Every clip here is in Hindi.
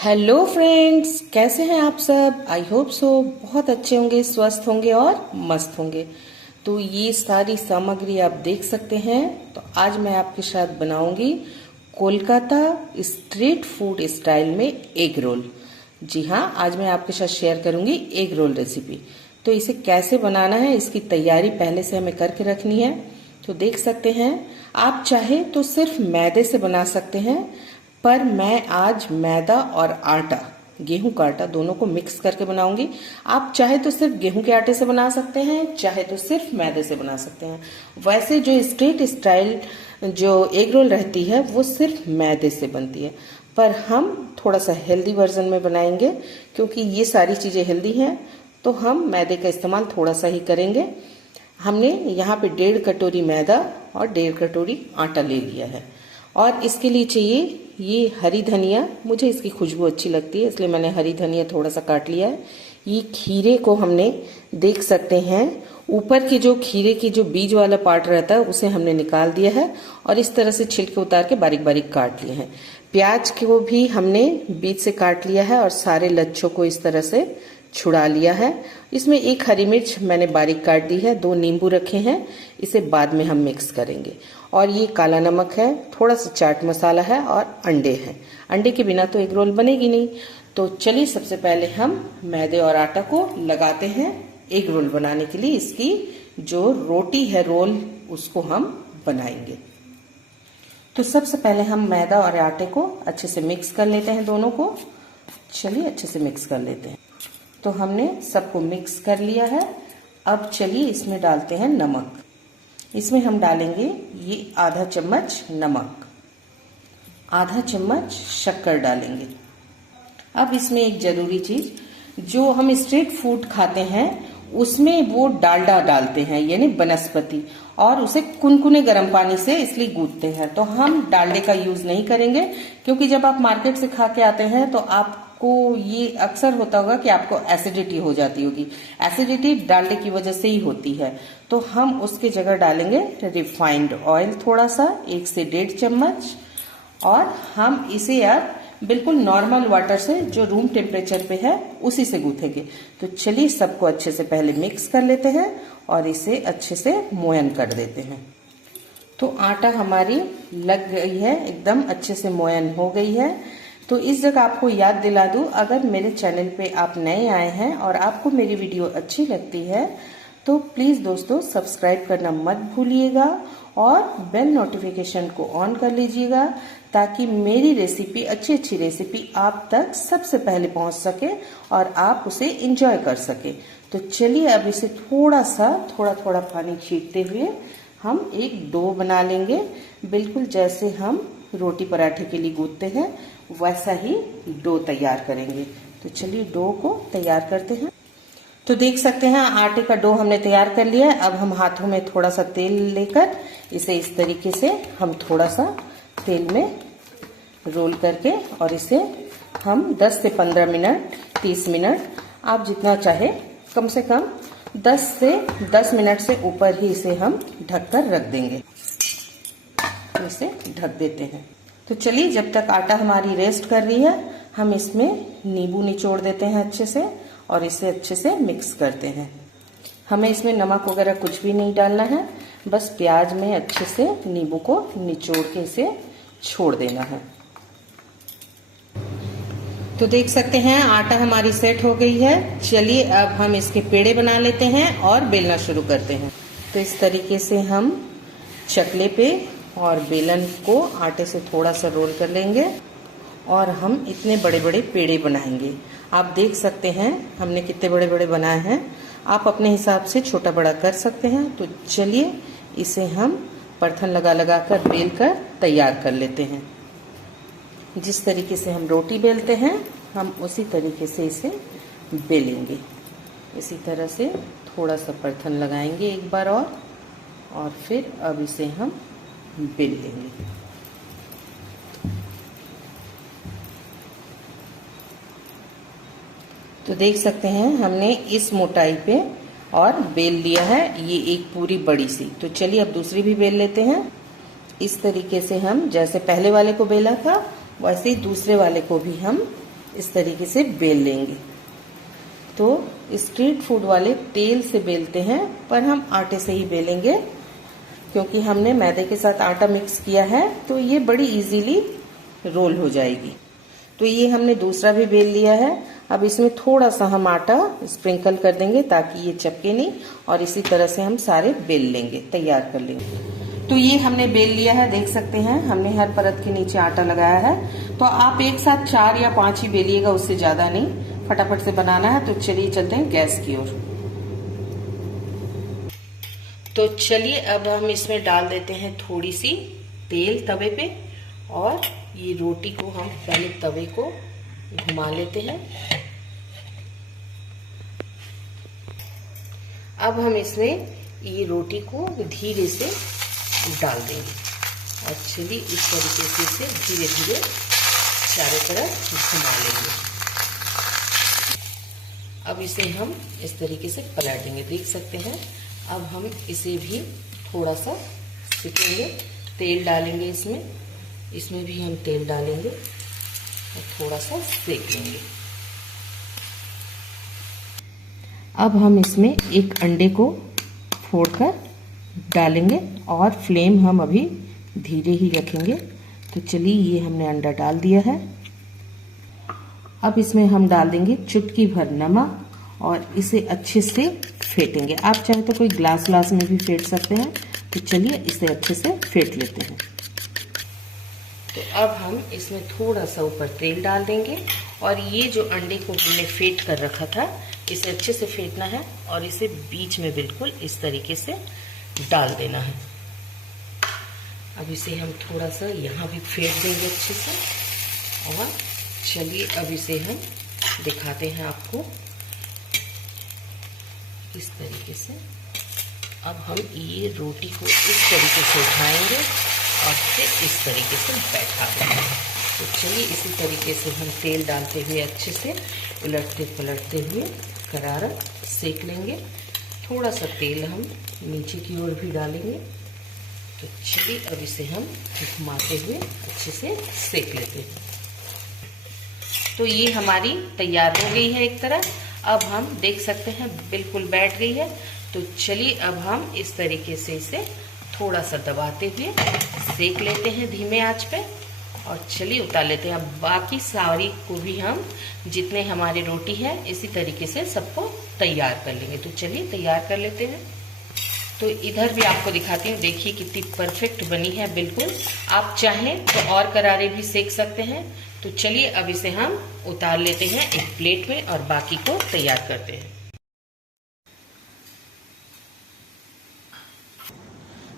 हेलो फ्रेंड्स, कैसे हैं आप सब। आई होप सो बहुत अच्छे होंगे, स्वस्थ होंगे और मस्त होंगे। तो ये सारी सामग्री आप देख सकते हैं। तो आज मैं आपके साथ बनाऊंगी कोलकाता स्ट्रीट फूड स्टाइल में एग रोल। जी हाँ, आज मैं आपके साथ शेयर करूंगी एग रोल रेसिपी। तो इसे कैसे बनाना है, इसकी तैयारी पहले से हमें करके रखनी है। तो देख सकते हैं, आप चाहे तो सिर्फ मैदे से बना सकते हैं, पर मैं आज मैदा और आटा, गेहूं का आटा दोनों को मिक्स करके बनाऊंगी। आप चाहे तो सिर्फ गेहूं के आटे से बना सकते हैं, चाहे तो सिर्फ मैदे से बना सकते हैं। वैसे जो स्ट्रीट स्टाइल जो एग रोल रहती है वो सिर्फ मैदे से बनती है, पर हम थोड़ा सा हेल्दी वर्जन में बनाएंगे। क्योंकि ये सारी चीजें हेल्दी हैं तो हम मैदे का इस्तेमाल थोड़ा सा ही करेंगे। हमने यहाँ पे 1.5 कटोरी मैदा और 1.5 कटोरी आटा ले लिया है। और इसके लिए चाहिए ये हरी धनिया, मुझे इसकी खुशबू अच्छी लगती है इसलिए मैंने हरी धनिया थोड़ा सा काट लिया है। ये खीरे को हमने देख सकते हैं, ऊपर के जो खीरे की जो बीज वाला पार्ट रहता है उसे हमने निकाल दिया है और इस तरह से छिलके उतार के बारीक बारीक काट लिए हैं। प्याज को भी हमने बीज से काट लिया है और सारे लच्छों को इस तरह से छुड़ा लिया है। इसमें 1 हरी मिर्च मैंने बारीक काट दी है, 2 नींबू रखे हैं, इसे बाद में हम मिक्स करेंगे। और ये काला नमक है, थोड़ा सा चाट मसाला है और अंडे हैं। अंडे के बिना तो एग रोल बनेगी नहीं। तो चलिए सबसे पहले हम मैदे और आटा को लगाते हैं एग रोल बनाने के लिए। इसकी जो रोटी है रोल उसको हम बनाएंगे। तो सबसे पहले हम मैदा और आटे को अच्छे से मिक्स कर लेते हैं, दोनों को। चलिए अच्छे से मिक्स कर लेते हैं। तो हमने सबको मिक्स कर लिया है। अब चलिए इसमें डालते हैं नमक। इसमें हम डालेंगे ये आधा चम्मच नमक, आधा चम्मच शक्कर डालेंगे। अब इसमें एक जरूरी चीज, जो हम स्ट्रीट फूड खाते हैं उसमें वो डालडा डालते हैं, यानी वनस्पति, और उसे कुनकुने गर्म पानी से इसलिए गूंथते हैं। तो हम डालडे का यूज नहीं करेंगे, क्योंकि जब आप मार्केट से खा के आते हैं तो आपको ये अक्सर होता होगा कि आपको एसिडिटी हो जाती होगी। एसिडिटी डालडे की वजह से ही होती है। तो हम उसकी जगह डालेंगे रिफाइंड ऑयल थोड़ा सा, 1 से 1.5 चम्मच। और हम इसे अब बिल्कुल नॉर्मल वाटर से, जो रूम टेम्परेचर पे है, उसी से गूंथेंगे। तो चलिए सबको अच्छे से पहले मिक्स कर लेते हैं और इसे अच्छे से मोयन कर देते हैं। तो आटा हमारी लग गई है, एकदम अच्छे से मोयन हो गई है। तो इस जगह आपको याद दिला दूं, अगर मेरे चैनल पे आप नए आए हैं और आपको मेरी वीडियो अच्छी लगती है तो प्लीज दोस्तों सब्सक्राइब करना मत भूलिएगा और बेल नोटिफिकेशन को ऑन कर लीजिएगा, ताकि मेरी रेसिपी, अच्छी अच्छी रेसिपी आप तक सबसे पहले पहुंच सके और आप उसे एंजॉय कर सके। तो चलिए अब इसे थोड़ा थोड़ा पानी छींटते हुए हम एक डो बना लेंगे। बिल्कुल जैसे हम रोटी पराठे के लिए गूंथते हैं वैसा ही डो तैयार करेंगे। तो चलिए डो को तैयार करते हैं। तो देख सकते हैं आटे का डो हमने तैयार कर लिया है। अब हम हाथों में थोड़ा सा तेल लेकर इसे इस तरीके से हम थोड़ा सा तेल में रोल करके, और इसे हम 10 से 15 मिनट, 30 मिनट, आप जितना चाहे, कम से कम 10 मिनट से ऊपर ही इसे हम ढककर रख देंगे। तो इसे ढक देते हैं। तो चलिए जब तक आटा हमारी रेस्ट कर रही है, हम इसमें नींबू निचोड़ देते हैं अच्छे से और इसे अच्छे से मिक्स करते हैं। हमें इसमें नमक वगैरह कुछ भी नहीं डालना है, बस प्याज में अच्छे से नींबू को निचोड़ के इसे छोड़ देना है। तो देख सकते हैं आटा हमारी सेट हो गई है। चलिए अब हम इसके पेड़े बना लेते हैं और बेलना शुरू करते हैं। तो इस तरीके से हम चकले पे और बेलन को आटे से थोड़ा सा रोल कर लेंगे और हम इतने बड़े बड़े पेड़े बनाएंगे। आप देख सकते हैं हमने कितने बड़े बड़े बनाए हैं। आप अपने हिसाब से छोटा बड़ा कर सकते हैं। तो चलिए इसे हम परथन लगा लगा कर बेल कर तैयार कर लेते हैं। जिस तरीके से हम रोटी बेलते हैं हम उसी तरीके से इसे बेलेंगे। इसी तरह से थोड़ा सा परथन लगाएंगे एक बार और फिर अब इसे हम बेल लेंगे। तो देख सकते हैं हमने इस मोटाई पे और बेल लिया है, ये एक पूरी बड़ी सी। तो चलिए अब दूसरी भी बेल लेते हैं। इस तरीके से हम जैसे पहले वाले को बेला था वैसे ही दूसरे वाले को भी हम इस तरीके से बेल लेंगे। तो स्ट्रीट फूड वाले तेल से बेलते हैं, पर हम आटे से ही बेलेंगे क्योंकि हमने मैदे के साथ आटा मिक्स किया है, तो ये बड़ी इजीली रोल हो जाएगी। तो ये हमने दूसरा भी बेल लिया है। अब इसमें थोड़ा सा हम आटा स्प्रिंकल कर देंगे ताकि ये चिपके नहीं, और इसी तरह से हम सारे बेल लेंगे, तैयार कर लेंगे। तो ये हमने बेल लिया है, देख सकते हैं हमने हर परत के नीचे आटा लगाया है। तो आप एक साथ 4 या 5 ही बेलिएगा, उससे ज्यादा नहीं, फटाफट से बनाना है। तो चलिए चलते हैं गैस की ओर। तो चलिए अब हम इसमें डाल देते हैं थोड़ी सी तेल तवे पे, और ये रोटी को हम पहले तवे को घुमा लेते हैं। अब हम इसमें ये रोटी को धीरे से डाल देंगे, और चलिए इस तरीके से इसे धीरे धीरे चारों तरफ घुमा लेंगे। अब इसे हम इस तरीके से पलट देंगे, देख सकते हैं। अब हम इसे भी थोड़ा सा सेकेंगे, तेल डालेंगे इसमें भी हम तेल डालेंगे और थोड़ा सा सेक लेंगे। अब हम इसमें एक अंडे को फोड़कर डालेंगे, और फ्लेम हम अभी धीरे ही रखेंगे। तो चलिए ये हमने अंडा डाल दिया है। अब इसमें हम डाल देंगे चुटकी भर नमक, और इसे अच्छे से फेंटेंगे। आप चाहे तो कोई ग्लास में भी फेंट सकते हैं। तो चलिए इसे अच्छे से फेंट लेते हैं। तो अब हम इसमें थोड़ा सा ऊपर तेल डाल देंगे, और ये जो अंडे को हमने फेंट कर रखा था, इसे अच्छे से फेंटना है, और इसे बीच में बिल्कुल इस तरीके से डाल देना है। अब इसे हम थोड़ा सा यहाँ भी फेंट देंगे अच्छे से, और चलिए अब इसे हम दिखाते हैं आपको इस तरीके से। अब हम ये रोटी को इस तरीके से उठाएंगे और फिर इस तरीके से बैठा देंगे। तो चलिए इसी तरीके से हम तेल डालते हुए अच्छे से उलटते पलटते हुए करारा सेक लेंगे। थोड़ा सा तेल हम नीचे की ओर भी डालेंगे। तो चलिए अब इसे हम घुमाते हुए अच्छे से सेक लेते हैं। तो ये हमारी तैयार हो गई है एक तरफ। अब हम देख सकते हैं बिल्कुल बैठ गई है। तो चलिए अब हम इस तरीके से इसे थोड़ा सा दबाते हुए सेक लेते हैं धीमे आंच पे, और चलिए उतार लेते हैं। अब बाकी सारी को भी हम जितने हमारी रोटी है इसी तरीके से सबको तैयार कर लेंगे। तो चलिए तैयार कर लेते हैं। तो इधर भी आपको दिखाती हूँ, देखिए कितनी परफेक्ट बनी है बिल्कुल। आप चाहें तो और करारे भी सेक सकते हैं। तो चलिए अब इसे हम उतार लेते हैं एक प्लेट में, और बाकी को तैयार करते हैं।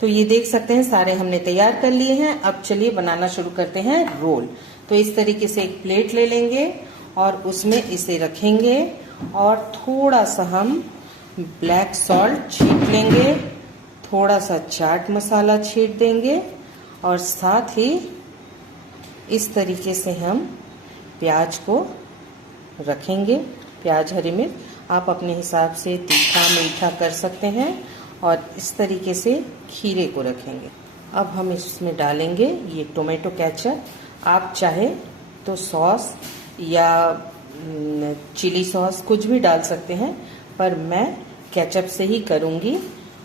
तो ये देख सकते हैं सारे हमने तैयार कर लिए हैं। अब चलिए बनाना शुरू करते हैं रोल। तो इस तरीके से एक प्लेट ले लेंगे, और उसमें इसे रखेंगे, और थोड़ा सा हम ब्लैक सॉल्ट छींट लेंगे, थोड़ा सा चाट मसाला छींट देंगे, और साथ ही इस तरीके से हम प्याज को रखेंगे। प्याज हरी मिर्च आप अपने हिसाब से तीखा मीठा कर सकते हैं, और इस तरीके से खीरे को रखेंगे। अब हम इसमें डालेंगे ये टोमेटो केचप। आप चाहे तो सॉस या चिली सॉस कुछ भी डाल सकते हैं, पर मैं केचप से ही करूँगी।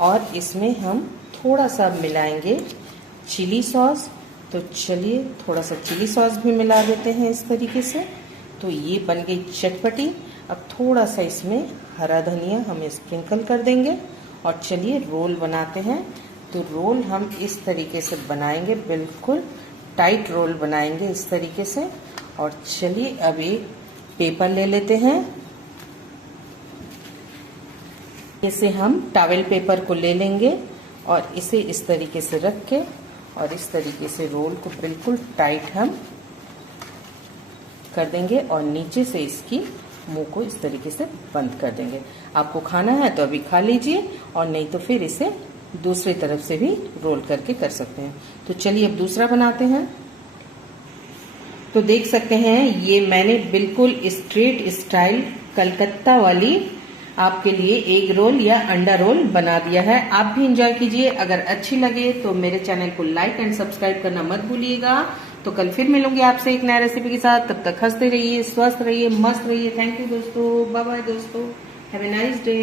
और इसमें हम थोड़ा सा मिलाएंगे चिली सॉस। तो चलिए थोड़ा सा चिली सॉस भी मिला देते हैं इस तरीके से। तो ये बन गई चटपटी। अब थोड़ा सा इसमें हरा धनिया हम स्प्रिंकल कर देंगे, और चलिए रोल बनाते हैं। तो रोल हम इस तरीके से बनाएंगे, बिल्कुल टाइट रोल बनाएंगे इस तरीके से। और चलिए अब एक पेपर ले लेते हैं। इसे हम टॉवेल पेपर को ले लेंगे, और इसे इस तरीके से रख के, और इस तरीके से रोल को बिल्कुल टाइट हम कर देंगे, और नीचे से इसकी मुंह को इस तरीके से बंद कर देंगे। आपको खाना है तो अभी खा लीजिए, और नहीं तो फिर इसे दूसरी तरफ से भी रोल करके कर सकते हैं। तो चलिए अब दूसरा बनाते हैं। तो देख सकते हैं ये मैंने बिल्कुल स्ट्रीट स्टाइल कलकत्ता वाली आपके लिए एग रोल या अंडा रोल बना दिया है। आप भी एंजॉय कीजिए। अगर अच्छी लगे तो मेरे चैनल को लाइक एंड सब्सक्राइब करना मत भूलिएगा। तो कल फिर मिलूंगी आपसे एक नया रेसिपी के साथ। तब तक हंसते रहिए, स्वस्थ रहिए, मस्त रहिए। थैंक यू दोस्तों, बाय बाय दोस्तों, हैव ए नाइस डे।